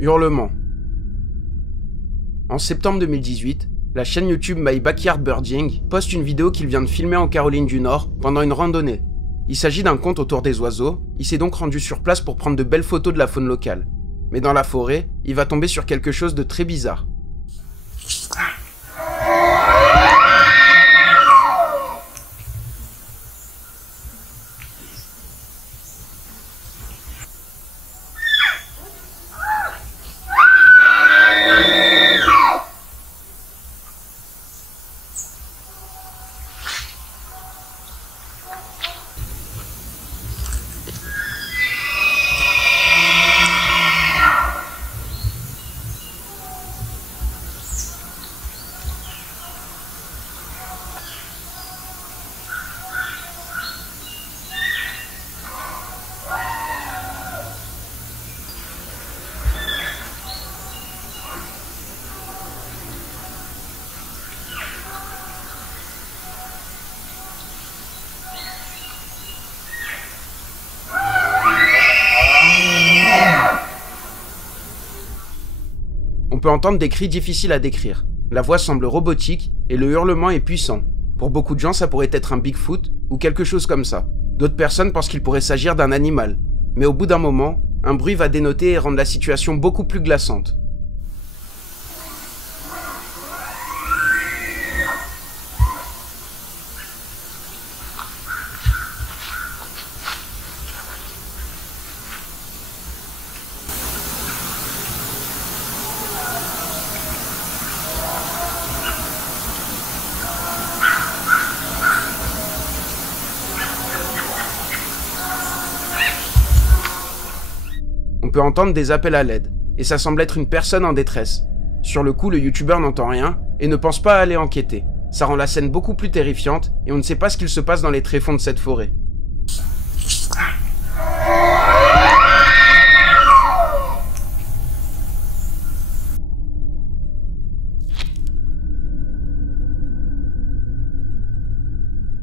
Hurlement. En septembre 2018, la chaîne YouTube My Backyard Birding poste une vidéo qu'il vient de filmer en Caroline du Nord pendant une randonnée. Il s'agit d'un conte autour des oiseaux, il s'est donc rendu sur place pour prendre de belles photos de la faune locale. Mais dans la forêt, il va tomber sur quelque chose de très bizarre. On peut entendre des cris difficiles à décrire. La voix semble robotique et le hurlement est puissant. Pour beaucoup de gens, ça pourrait être un Bigfoot ou quelque chose comme ça. D'autres personnes pensent qu'il pourrait s'agir d'un animal. Mais au bout d'un moment, un bruit va dénoter et rendre la situation beaucoup plus glaçante. On peut entendre des appels à l'aide, et ça semble être une personne en détresse. Sur le coup, le youtubeur n'entend rien, et ne pense pas à aller enquêter. Ça rend la scène beaucoup plus terrifiante, et on ne sait pas ce qu'il se passe dans les tréfonds de cette forêt.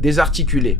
Désarticulé.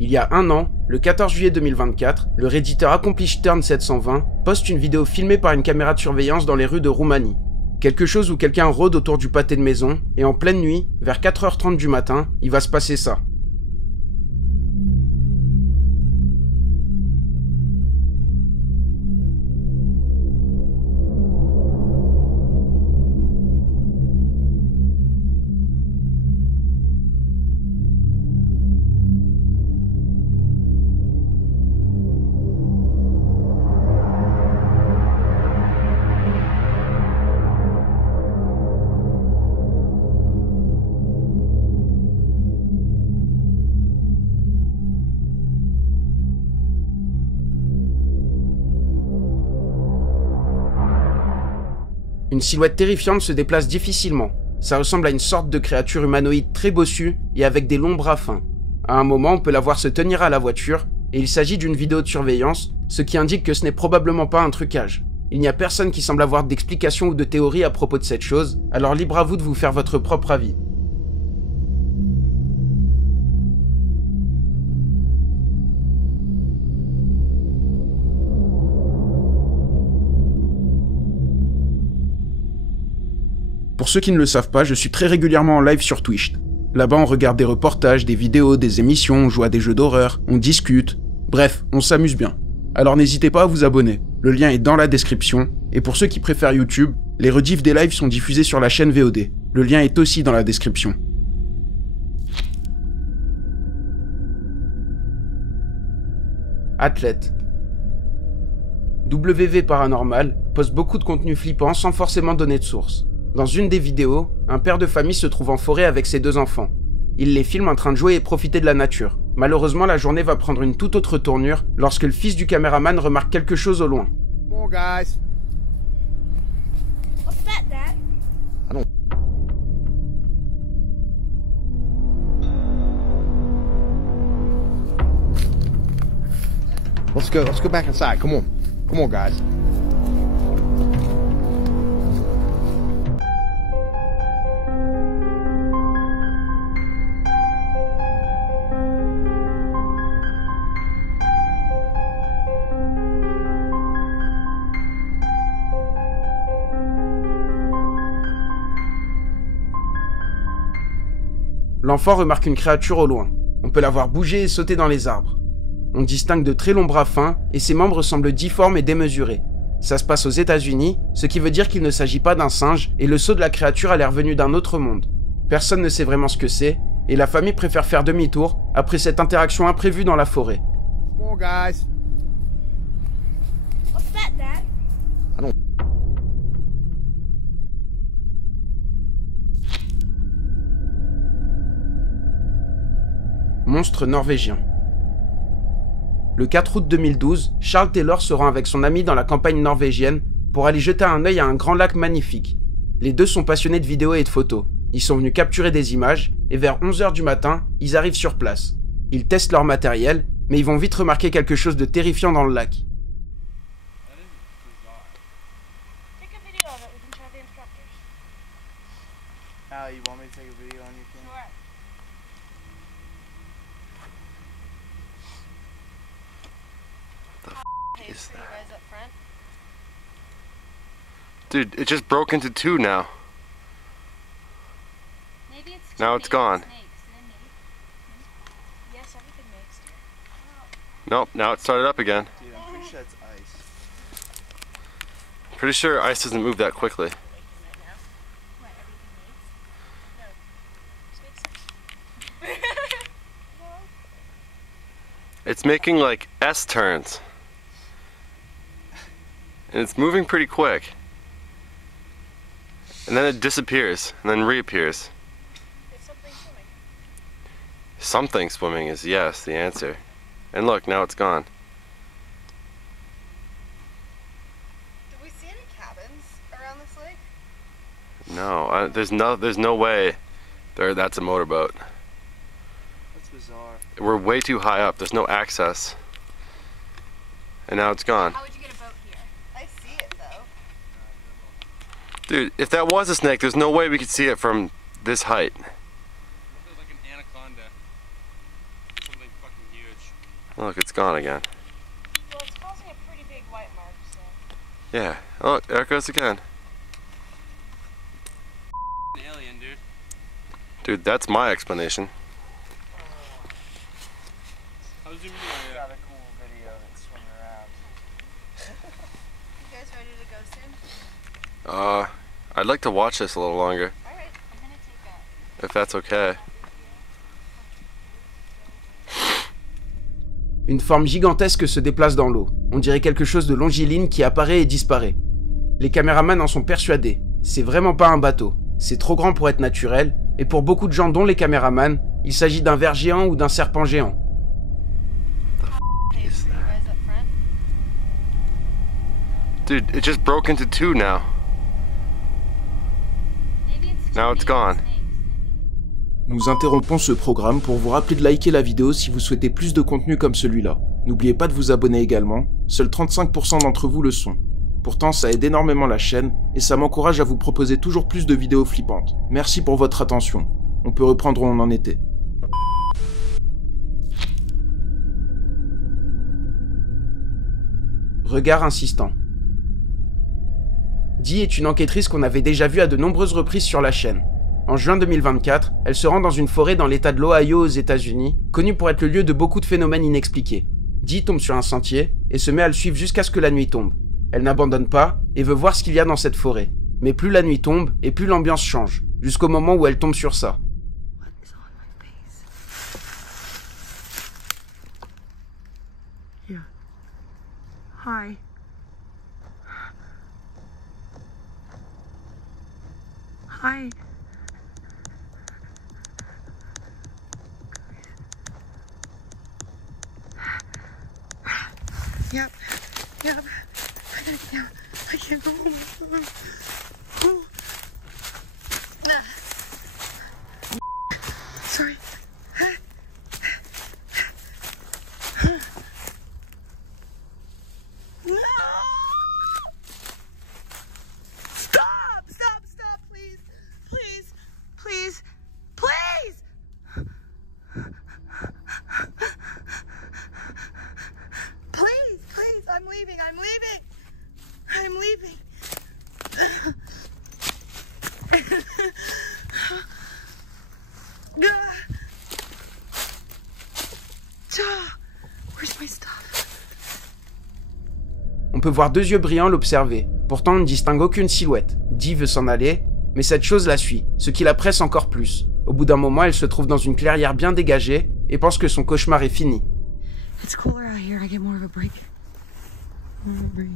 Il y a un an, le 14 juillet 2024, le redditeur AccomplishTurn720 poste une vidéo filmée par une caméra de surveillance dans les rues de Roumanie. Quelque chose où quelqu'un rôde autour du pâté de maison, et en pleine nuit, vers 4h30 du matin, il va se passer ça. Une silhouette terrifiante se déplace difficilement. Ça ressemble à une sorte de créature humanoïde très bossue et avec des longs bras fins. À un moment, on peut la voir se tenir à la voiture, et il s'agit d'une vidéo de surveillance, ce qui indique que ce n'est probablement pas un trucage. Il n'y a personne qui semble avoir d'explication ou de théorie à propos de cette chose, alors libre à vous de vous faire votre propre avis. Pour ceux qui ne le savent pas, je suis très régulièrement en live sur Twitch. Là-bas, on regarde des reportages, des vidéos, des émissions, on joue à des jeux d'horreur, on discute. Bref, on s'amuse bien. Alors n'hésitez pas à vous abonner. Le lien est dans la description. Et pour ceux qui préfèrent YouTube, les rediffs des lives sont diffusés sur la chaîne VOD. Le lien est aussi dans la description. Athlète. WV Paranormal poste beaucoup de contenu flippant sans forcément donner de source. Dans une des vidéos, un père de famille se trouve en forêt avec ses 2 enfants. Il les filme en train de jouer et profiter de la nature. Malheureusement, la journée va prendre une toute autre tournure lorsque le fils du caméraman remarque quelque chose au loin. Come on, guys. What's that, Dad? I don't. Let's go back inside. Come on, guys. L'enfant remarque une créature au loin. On peut la voir bouger et sauter dans les arbres. On distingue de très longs bras fins et ses membres semblent difformes et démesurés. Ça se passe aux États-Unis, ce qui veut dire qu'il ne s'agit pas d'un singe et le saut de la créature a l'air venu d'un autre monde. Personne ne sait vraiment ce que c'est et la famille préfère faire demi-tour après cette interaction imprévue dans la forêt. Come on, guys. What's that, Dad? Monstre norvégien. Le 4 août 2012, Charles Taylor se rend avec son ami dans la campagne norvégienne pour aller jeter un œil à un grand lac magnifique. Les deux sont passionnés de vidéos et de photos. Ils sont venus capturer des images et vers 11 h du matin, ils arrivent sur place. Ils testent leur matériel, mais ils vont vite remarquer quelque chose de terrifiant dans le lac. Take a video of it. We can show the instructors. You want me to take a video on your camera? Sure. Is For you that? guys up front. Dude, it just broke into two now. Maybe it's Now it's gone. Yes, everything makes. Nope, now it started up again. Dude, I'm pretty sure it's ice. Pretty sure ice doesn't move that quickly. What, everything makes? No. This makes sense. It's making like S turns. And it's moving pretty quick. And then it disappears, and then reappears. It's something swimming. Something swimming is yes, the answer. And look, now it's gone. Do we see any cabins around this lake? No, there's no way that's a motorboat. That's bizarre. We're way too high up. There's no access. And now it's gone. How would you get a boat here? I see it though. Dude, if that was a snake, there's no way we could see it from this height. It looks like an anaconda. Something fucking huge. Look, it's gone again. Well, it's causing a pretty big white mark, so. Yeah. Look, there it goes again. An alien, dude. Dude, that's my explanation. I'll zoom in on Got a cool video of it swimming around. You guys ready to go soon? I'd like to watch this a little longer, Alright. I'm gonna take a. if that's okay. Une forme gigantesque se déplace dans l'eau. On dirait quelque chose de longiligne qui apparaît et disparaît. Les caméramans en sont persuadés. C'est vraiment pas un bateau. C'est trop grand pour être naturel, et pour beaucoup de gens dont les caméramans, il s'agit d'un ver géant ou d'un serpent géant. Hey, for you guys up front. Dude, it just broke into two now. Maybe it's Now it's gone. Nous interrompons ce programme pour vous rappeler de liker la vidéo si vous souhaitez plus de contenu comme celui-là. N'oubliez pas de vous abonner également, seuls 35% d'entre vous le sont. Pourtant, ça aide énormément la chaîne et ça m'encourage à vous proposer toujours plus de vidéos flippantes. Merci pour votre attention. On peut reprendre où on en était. Regard insistant. Dee est une enquêtrice qu'on avait déjà vue à de nombreuses reprises sur la chaîne. En juin 2024, elle se rend dans une forêt dans l'état de l'Ohio aux États-Unis, connue pour être le lieu de beaucoup de phénomènes inexpliqués. Dee tombe sur un sentier et se met à le suivre jusqu'à ce que la nuit tombe. Elle n'abandonne pas et veut voir ce qu'il y a dans cette forêt. Mais plus la nuit tombe et plus l'ambiance change, jusqu'au moment où elle tombe sur ça. Yeah. Hi. Hi. Yep. Yep. I gotta get down. I can't go home. Oh. Sorry. No! Stop! Stop! Stop! Please! Please! Please! Please! Please! Please! I'm leaving! I'm leaving! I'm leaving! Gah. Where's my stuff? On peut voir 2 yeux brillants l'observer. Pourtant, on ne distingue aucune silhouette. Dee veut s'en aller, mais cette chose la suit, ce qui la presse encore plus. Au bout d'un moment, elle se trouve dans une clairière bien dégagée et pense que son cauchemar est fini. It's cooler out here. I get more of a break. More of a break.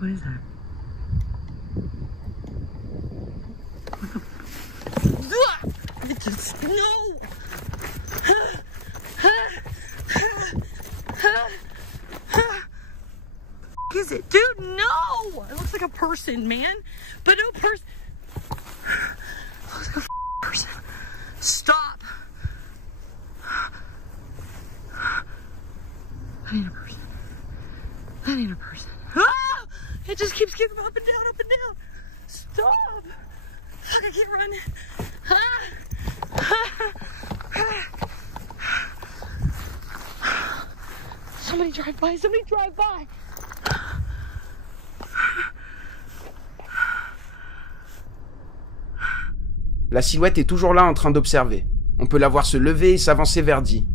What is that? It's just no. Is it, dude? No. It looks like a person, man. But no person. It looks like a person. Stop. That ain't a person. That ain't a person. Ah! It just keeps getting up and down, up and down. Stop. Fuck, I can't run. Somebody drive by. Somebody drive by. La silhouette est toujours là en train d'observer. On peut la voir se lever et s'avancer vers Dee.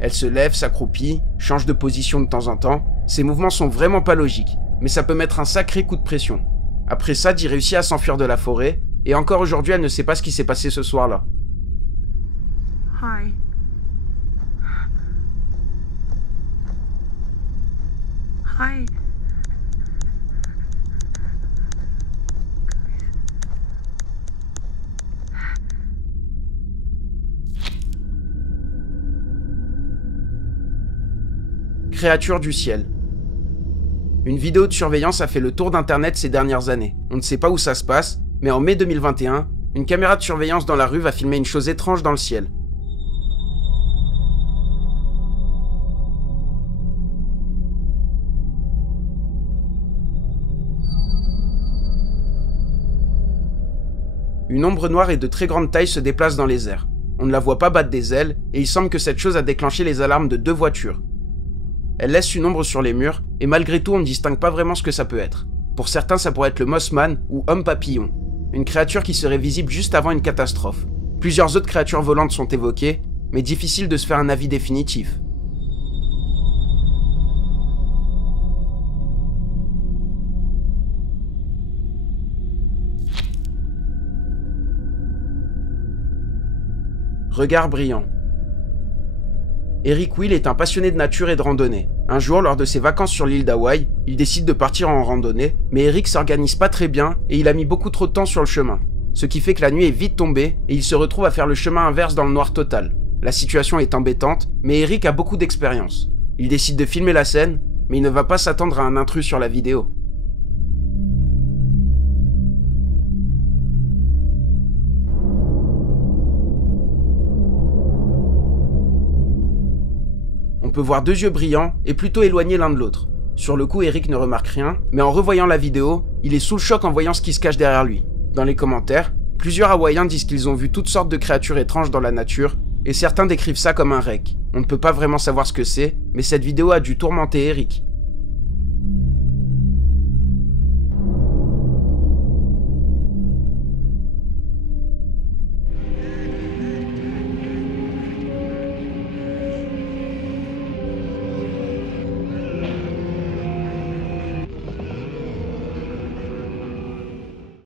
Elle se lève, s'accroupit, change de position de temps en temps. Ses mouvements sont vraiment pas logiques, mais ça peut mettre un sacré coup de pression. Après ça, Dee réussit à s'enfuir de la forêt, et encore aujourd'hui, elle ne sait pas ce qui s'est passé ce soir-là. Hi. Hi. Créature du ciel. Une vidéo de surveillance a fait le tour d'internet ces dernières années. On ne sait pas où ça se passe, mais en mai 2021, une caméra de surveillance dans la rue va filmer une chose étrange dans le ciel. Une ombre noire et de très grande taille se déplace dans les airs. On ne la voit pas battre des ailes, et il semble que cette chose a déclenché les alarmes de 2 voitures. Elle laisse une ombre sur les murs, et malgré tout on ne distingue pas vraiment ce que ça peut être. Pour certains ça pourrait être le Mossman ou Homme Papillon, une créature qui serait visible juste avant une catastrophe. Plusieurs autres créatures volantes sont évoquées, mais difficile de se faire un avis définitif. Regard brillant. Eric Will est un passionné de nature et de randonnée. Un jour, lors de ses vacances sur l'île d'Hawaï, il décide de partir en randonnée, mais Eric s'organise pas très bien et il a mis beaucoup trop de temps sur le chemin. Ce qui fait que la nuit est vite tombée et il se retrouve à faire le chemin inverse dans le noir total. La situation est embêtante, mais Eric a beaucoup d'expérience. Il décide de filmer la scène, mais il ne va pas s'attendre à un intrus sur la vidéo. On peut voir 2 yeux brillants et plutôt éloignés l'un de l'autre. Sur le coup, Eric ne remarque rien, mais en revoyant la vidéo, il est sous le choc en voyant ce qui se cache derrière lui. Dans les commentaires, plusieurs Hawaïens disent qu'ils ont vu toutes sortes de créatures étranges dans la nature, et certains décrivent ça comme un rec. On ne peut pas vraiment savoir ce que c'est, mais cette vidéo a dû tourmenter Eric.